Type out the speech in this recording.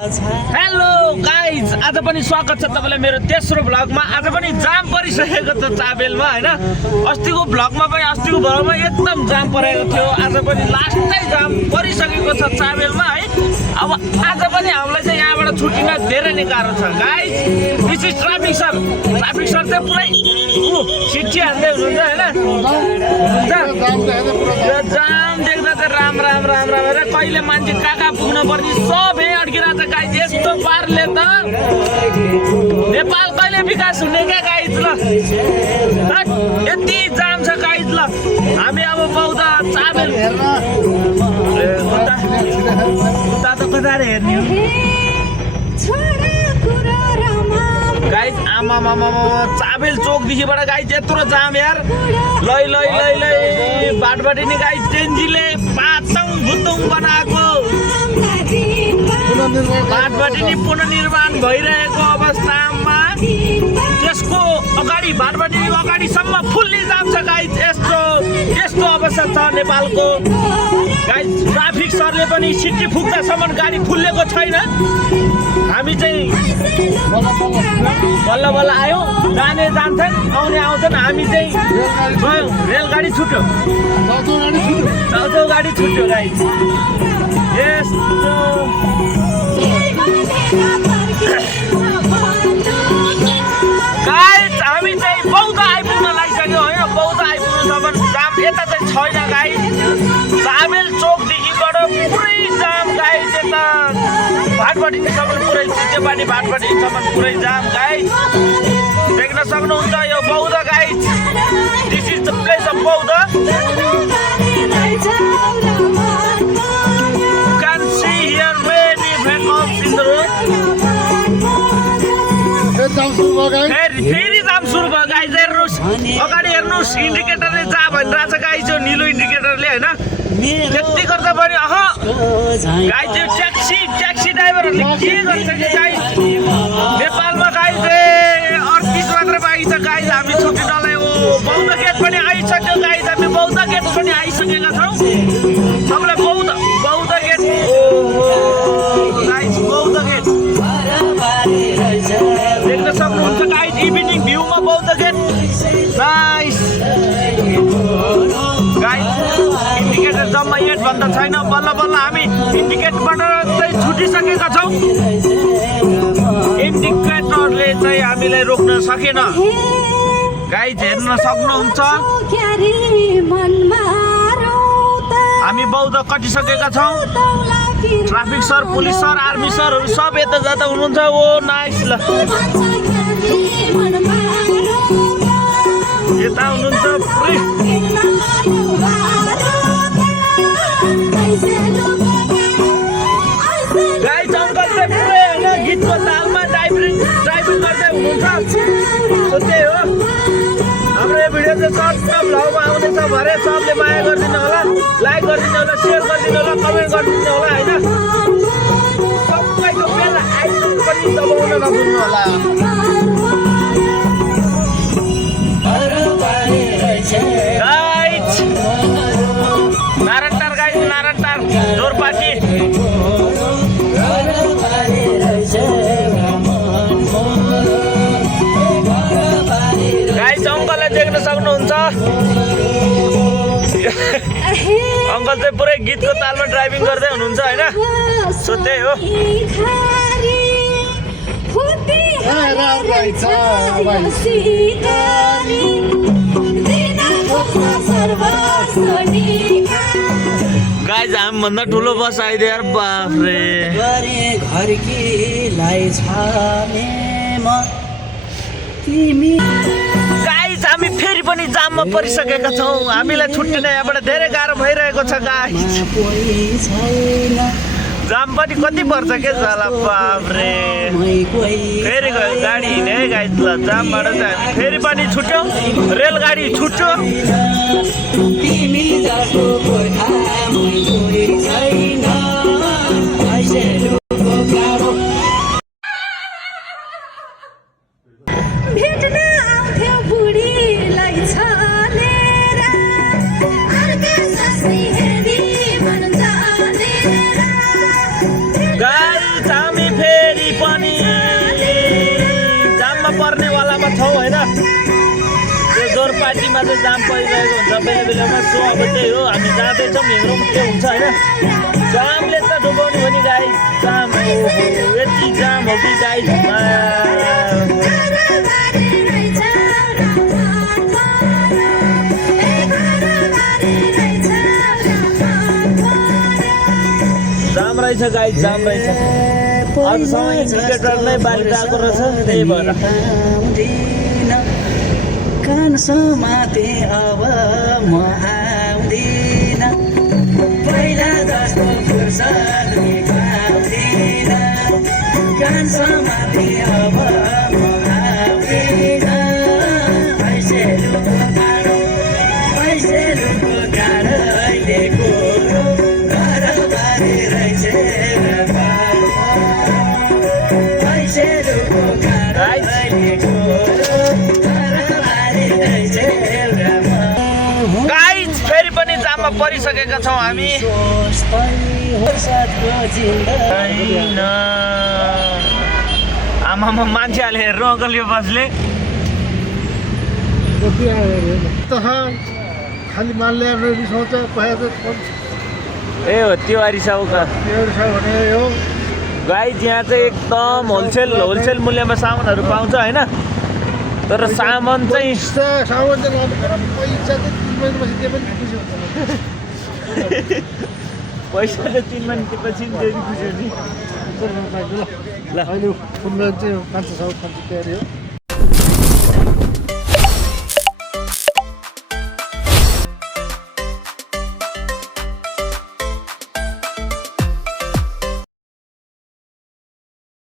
Hello guys, आज पनि स्वागत छ तपाईलाई मेरो तेस्रो भ्लगमा। आज पनि जाम परिसकेको छ चाबेलमा हैन। अस्तिको भ्लगमा एकदम जाम परेको थियो। आज पनि लास्टै जाम परिसकेको छ चाबेलमा है। अब आज पनि हामीलाई चाहिँ यहाँबाट छुट्टिन धेरै नै गाह्रो छ guys. This is traffic sir. Traffic sir चाहिँ पुरै सिटी हान्दै हुनुहुन्छ हैन। जाम देख्दा चाहिँ राम राम राम राम र कहिले मान्छे कहाँ पुग्न पर्ने सबै अड्किरहेको छ गाइज। यस्तो पारले त नेपाल कहिले विकास हुने क्या गाइज। ल यति जाम छ गाइज। ल हामी अब बौद्ध चाबेल उता त कता हेर्ने हो गाइज। आमा चाबेल चोकदेखिबाट गाइज यत्रो जाम यार। लै लै लै लै बाटबाटी नि गाइज टेन्जीले पाचौँ भुतौँ बनाएको बाटबाटी नि पुनर्निर्माण भइरहेको अवस्थामा त्यसको अगाडि बाटबाटी अगाडिसम्म फुल्ली जाम छ गाइज। यस्तो अवस्था छ नेपालको गाइज। ट्राफिक सरले पनि सिटी पुग्दासम्म गाडी फुल्लेको छैन। हामी चाहिँ बल्ल बल्ल आयो, जाने जान्छन् आउने आउँछन्। हामी चाहिँ रेलगाडी छुट्यो, चाउचाउ गाडी छुट्यो गाइज। यस्तो गाइज हामी चाहिँ बौद्ध आइपुग्न लागिसक्यो होइन। बौद्ध आइपुग्नुसम्म जाम यता चाहिँ छैन गाइज। चाबेल चोकदेखिबाट पुरै जाम गाइज। यता भाटबाटीसम्म पुरै चितेपानी भाटबाटीसम्म पुरै जाम गाइज। देख्न सक्नुहुन्छ यो बौद्ध guys. This is the place of बौद्ध। फेरि जाम सुरु भयो गाइज। हेर्नुहोस् अगाडि हेर्नुहोस्, इन्डिकेटरले जा भनिरहेछ गाइज। यो निलो इन्डिकेटरले होइन। त्यति गर्दा पनि गाइज यो ट्याक्सी ड्राइभरहरूले के गर्छ कि गाइज नेपालमा गाइज 38 मात्र बाँकी छ गाइज। हामी छुट्टिनलाई बौद्ध गेट पनि आइसक्यो गाइज। हामी बौद्ध गेट पनि आइसकेका छौँ। तपाईँलाई बौद्ध गेट गाइज, बौद्ध गेट देख्न सक्नुहुन्छ गाइज। इभिनिङ भ्यूमा बौद्ध गेट नाइस गाइज। इन्डिकेटर जम्मा 8 भन्दा छैन। बल्ल बल्ल हामी इन्डिकेटरबाट चाहिँ छुटिसकेका छौँ। इन्डिकेटरले चाहिँ हामीलाई रोक्न सकेन गाइज। हेर्न सक्नुहुन्छ हामी बौद्ध कटिसकेका छौँ। Traffic sir, police sir, army सरहरू सब यता जाँदा हुनुहुन्छ। ओ नाइस। ल यता हुनुहुन्छ पुरै गाइज। अङ्कल चाहिँ पुरै होइन गीतको तालमा ड्राइभिङ गर्दै हुनुहुन्छ। सो त्यही हो हाम्रो यो भिडियो चाहिँ सर्ट भ्लगमा आउँदैछ भरे। सबले माया गरिदिनु होला, लाइक गरिदिनु होला, सेयर गरिदिनु होला, कमेन्ट गरिदिनु होला होइन। सबैको बेल आइकन पनि दबाउन नभुल्नु होला। Guys Narayantar guys, Narayantar Jorpati. Guys अङ्कललाई देख्न सक्नुहुन्छ। अङ्कल चाहिँ पुरै गीतको तालमा ड्राइभिङ गर्दै हुनुहुन्छ होइन। सो त्यही हो। गाइज हामीभन्दा ठुलो बस आइदियो यार। बाफ्रे गाइज हामी फेरि पनि जाममा परिसकेका छौँ। हामीलाई छुट्टिन यहाँबाट धेरै गाह्रो भइरहेको छ गाइज। जाम पनि कति पर्छ के जाला। बाफ्रे फेरि गयो गाडी हिँड्यो है गाइज। ल जामबाट चाहिँ हामी फेरि पनि छुट्यौँ। रेलगाडी छुट्यो। जाम परिरहेको हुन्छ बेला बेलामा। सो अब त्यही हो, हामी जाँदैछौँ, हेरौँ के हुन्छ होइन। जामले त डुबाउने हो नि गाइस, जाम यति जाम हो कि गाइस। जाम रहेछ गाइस, जाम रहेछ। अझसम्म इन्डिकेटर नै बालिरहेको रहेछ, त्यही भएर कान समाते अब म आउँदिन, पहिला जस्तो फुर्सद पाउँदिन। कान समाते अब म आउँदिन, ऐसेलुको गाडैले कुरो घरबारी रहेछ ऐसेलुको गाडैले कुरो घरबारी रहेछ। गाइस फेरि पनि जाममा परिसकेका छौँ हामी। आमामा मान्छेहरूले हेर्नु अङ्कल यो बसले खाली माल ल्याएर रिसाउँछ पाएर ए हो तिवारी साहुका भने हो। गाइस यहाँ चाहिँ एकदम होलसेल मूल्यमा सामानहरू पाउँछ होइन। तर सामान चाहिँ सामान चाहिँ पैसा चाहिँ 3 महिनापछि त्यो पनि खुसी हुन्छ। पैसा चाहिँ 3 महिनापछि त्यो खुसी हुने। ल अहिले फुल चाहिँ 500 तयारी हो।